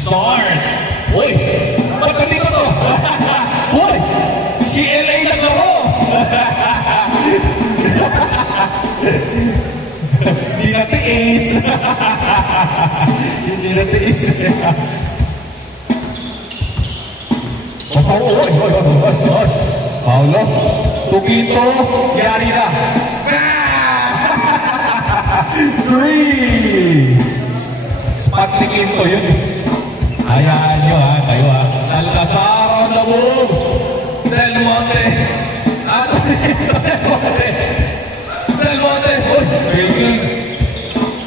Start. Uy, ba't nandito to? Uy, si LA lang ako. Hindi natiis. Hindi natiis. Paulo, Tukito, yari na. 3. Spot ni Quinto yun. Ayan nyo ha, kayo ha. Salazar on the move. Del Monte. Del Monte. Good.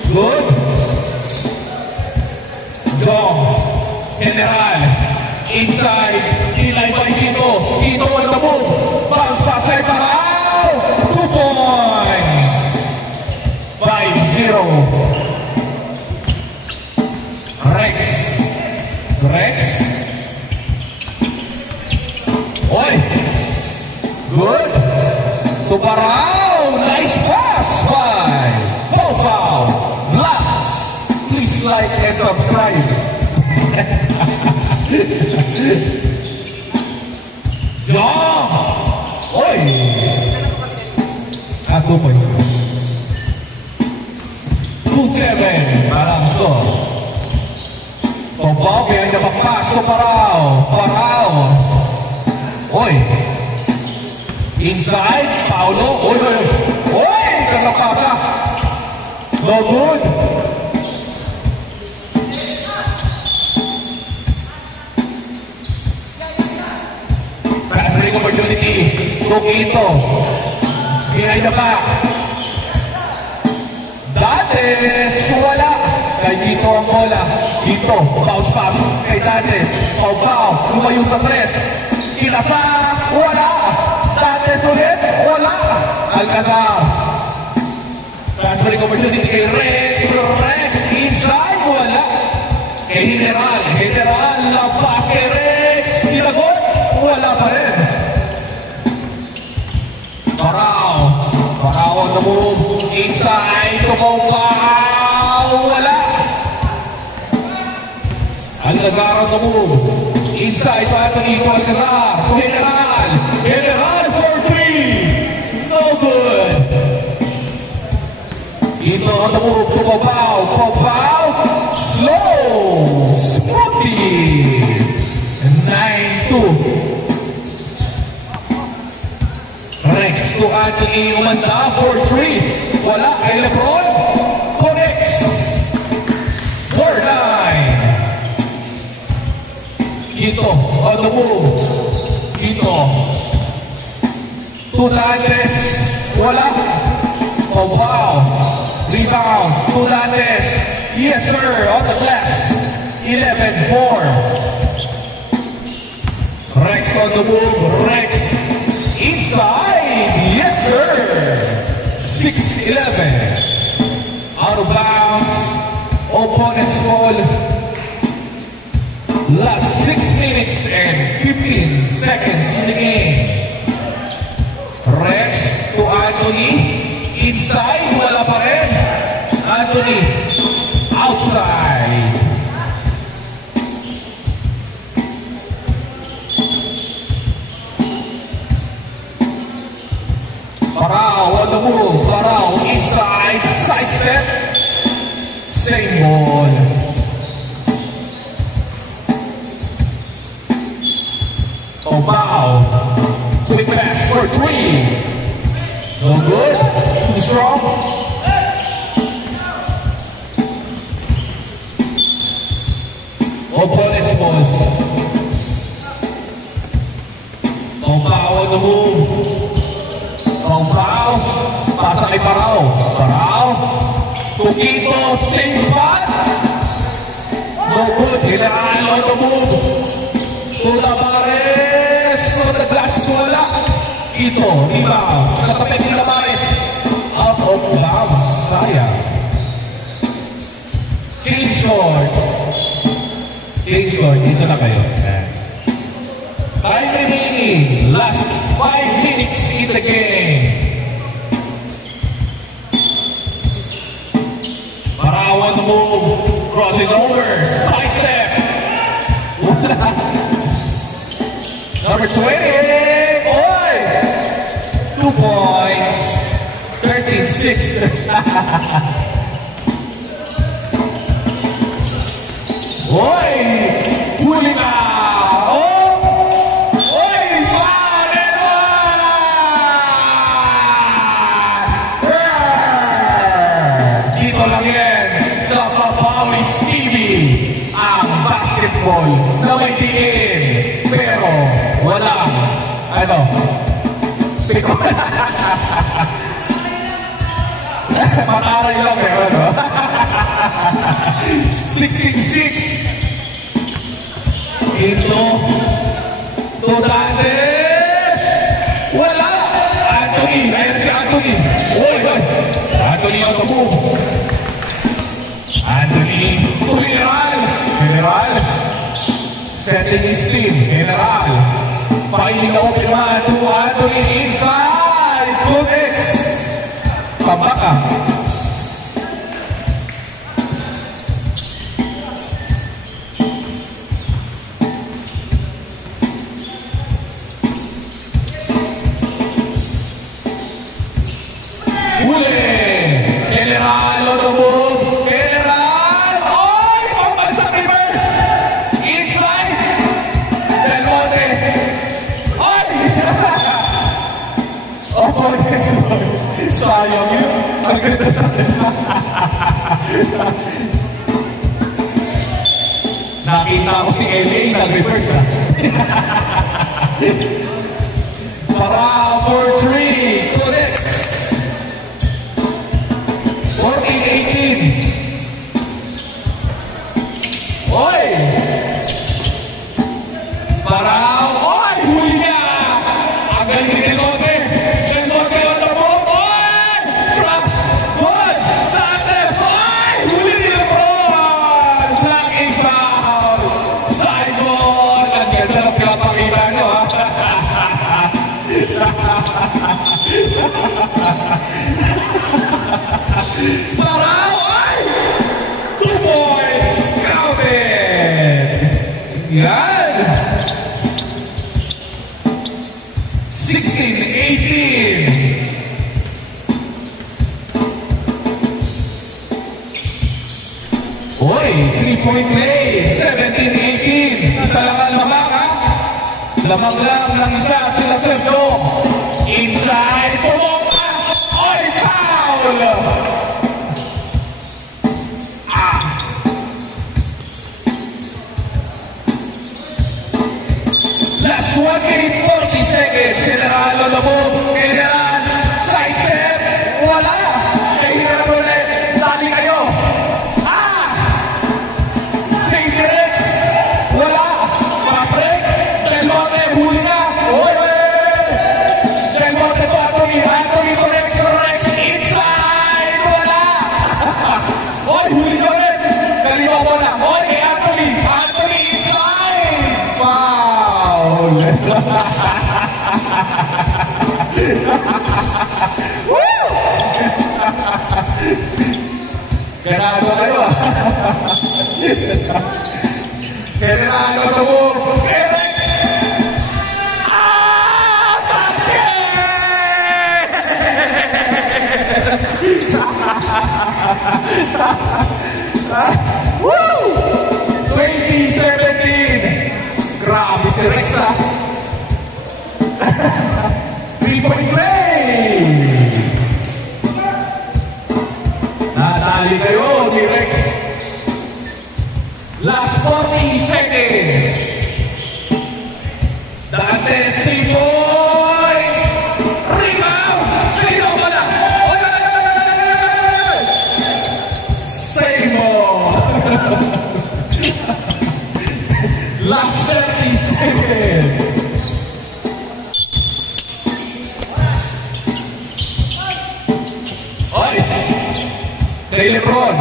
Good. Jong. General. Inside. Kilay by Quito. Quito on the move. Bounce pass ay Parao. 2 points. 5-0. Rex. Oi. Good. To Parao. Nice pass. 5. Foul. Last. Please like and subscribe. Jong. Oi. 2 points. 2-7. Parang score. Tombao, behind the pass to Parao. Oy. Inside, Paulo. Oy, kakapasa. No good. Fast break opportunity. Tukito. Behind the back. Dates, wala. Kay Dito ang bola. Dito, bounce pass kay Dates. Pau, lumayo sa press. Kilasa, wala. Dates ulit, wala. Alcazar. Pass break opportunity kay Rex. Inside, wala. Kay General, lampas kay Rex. Sinagot, wala pa rin. Parao on the move. Inside, Pau, wala. Alcazar on the move. Inside to Anthony to Alcazar. General for 3. No good. Dito on the move to Pau. Slow. Spotty. 9-2. Rex to Anthony. Umanda for 3. Wala kay Lebron. Connects. 4-9. Quito on the move. Quito. Tulanes. Wala. Wow. Rebound. Tulanes. Yes, sir. On the glass. 11-4. Rex on the move. Rex. Inside. Yes, sir. 6-11. Out of bounds. Opponent's ball. Last 6 minutes and 15 seconds in the game. Rex to Anthony. Inside, wala pa rin. Anthony. Outside. Parao on the move. Parao inside. Side step. Same ball. Tombao. Quick pass for 3. No good. Too strong. Opponent's ball. Tombao on the move. Tombao. Pasa kay Parao. Tukito. Same spot. No good. General on the move. Tulabares on the glass, wala. Ito, rebound. Nakatapit ni Tulabares. Out of bounds. Sayang. Change short. Dito na kayo. Time remaining. Last 5 minutes in the game. Parao on the move. Crosses over. Side step. Number 20. Oy! 2 points. 36. Oy! Huli na! Oh! Oy! Foul! Dito lang yan sa Papawis TV ang basketball na may tingin pero walang ano mataray lang eh ano 16-6 ito Todantes wala Anthony ayan si Anthony oy Anthony on the move Anthony to General setting his team General finding the open man to Anthony inside Kunex Pabaka Huli General on the move General oy pambansa reverse inside Del Monte oy oh yes sayang yun ang ganda sa nakita ko si LA nag-reverse para for 3 Codex 14-18 oy para oy huli niya ang galing ni Denote Denote on the ball oy cross good Dantes oy huli ni Lebron blocking foul sideball ang ganda ng pinapakita nyo para oy 2 points counted yan 16-18 oy 3-point play 17-18 isa lang ang lamang ha lamang lang ng isa sila Sergio inside Pomoka oy foul last 1 minute 40 seconds General on the move General side step wala kahirap ulit dali kayo save direct wala pass break Del Monte huli na oy Del Monte to Anthony to Rex inside wala oy huli ka ulit kanino wala oy kay Anthony inside foul woo ganado kayo General on the move Rex woo 20-17 grabe si Rex 3-point play natali kayo ni Rex last 40 seconds Dantes 3 points rebound sino wala save more last 30 seconds oy kay Lebron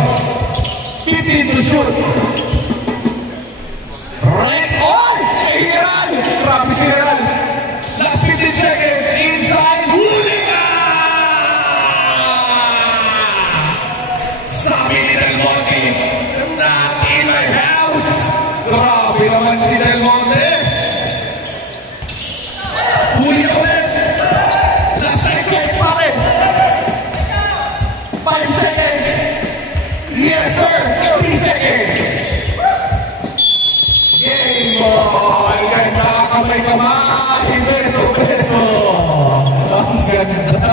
15 to shoot Rex oy General grabe si General last 15 seconds inside huli ka sabi ni Del Monte not in my house grabe naman naman si Del Monte. Huli na ulit. Last seconds pa rin. 5 seconds. Yes, sir. 3 seconds. Game boy. Ganda. Kamay-kamay. Beso. Ang ganda.